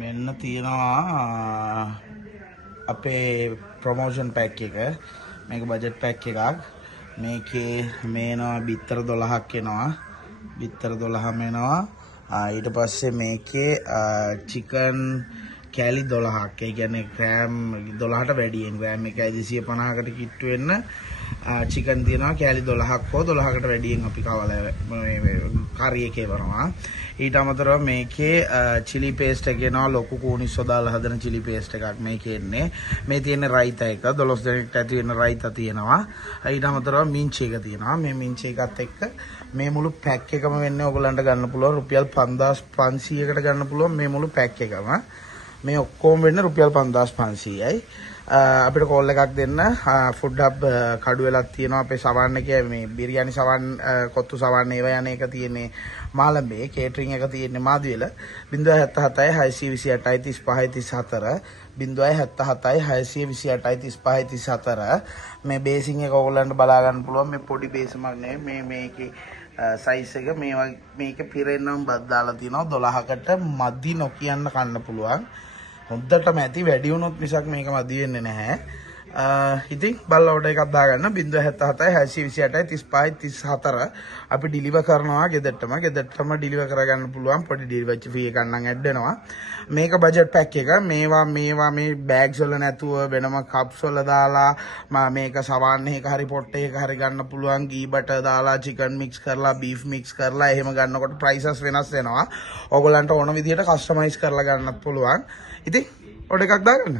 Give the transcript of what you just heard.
මෙන්න තියෙනවා අපේ ප්‍රොමෝෂන් පැක් එක. මේක බජට් පැක් එකක්. මේකේ මේනවා බිත්තර 12ක් එනවා. බිත්තර 12ම එනවා. ඊට පස්සේ මේකේ චිකන් කෑලි 12ක්. ඒ කියන්නේ ග්‍රෑම් 12ට වැඩියෙන් ග්‍රෑම් 250කට කිට්ටු වෙන්න චිකන් තියෙනවා කෑලි 12ක් හෝ 12කට වැඩියෙන් අපි කවල මේ කරි එකේ වරනවා. ඊට අමතරව මේකේ චිලි පේස්ට් එක එනවා ලොකු කූනිස්සෝ දාලා හදන චිලි පේස්ට් එකක් මේකේ එන්නේ. මේ තියෙන රයිතා එක 12 දෙනෙක්ට ඇති වෙන රයිතා තියෙනවා. ඊට අමතරව මින්චි එක තියෙනවා. මේ මින්චි එකත් එක්ක මේ මුළු පැක් එකම වෙන්නේ ඔයගලන්ට ගන්න පුළුවන් රුපියල් 5500කට ගන්න පුළුවන් මේ මුළු පැක් එකම. මේ ඔක්කොම වෙන්නේ රුපියල් 5500යි. අපිට කෝල් එකක් දෙන්න. ෆුඩ් හබ් කඩුවෙලක් තියෙනවා අපේ සවන් එකේ මේ බිරියානි සවන් කොත්තු සවන් ඒවා යන එක තියෙන්නේ මාළඹේ. කේටරින් එක තියෙන්නේ මාදිවෙල. 077 628 35 34 077 628 35 34 මේ බේසින් එක ඔයගොල්ලන්ට බලා ගන්න පුළුවන්. මේ පොඩි බේසමක් නෙවෙයි මේ මේකේ සයිස් එක මේක පිරෙන්නම් බත් දාලා තියෙනවා 12කට මදි නොකියන්න කන්න පුළුවන්. හොඳටම ඇති වැඩි වුණොත් මිසක් මේක මදි වෙන්නේ නැහැ. ඉතින් බලලා ඔඩර් එකක් දාගන්න 077 628 35 34 අපි ඩිලිවර් කරනවා ගෙදරටම ඩිලිවර් කරගන්න පුළුවන්. පොඩි ඩිලිවරි ෆී එකක් නම් ඇඩ් වෙනවා. මේක බජට් පැක් එක. මේවා මේ බෑග්ස් වල නැතුව වෙනම කප්ස් වල දාලා මේක සවන් එකක හරි පොට් එකක හරි ගන්න පුළුවන්. ගී බටර් දාලා චිකන් මික්ස් කරලා බීෆ් මික්ස් කරලා එහෙම ගන්නකොට ප්‍රයිසස් වෙනස් වෙනවා. ඕගොල්ලන්ට ඕන විදිහට කස්ටමයිස් කරලා ගන්නත් පුළුවන්. ඉතින් ඔඩර් එකක් දාගන්න.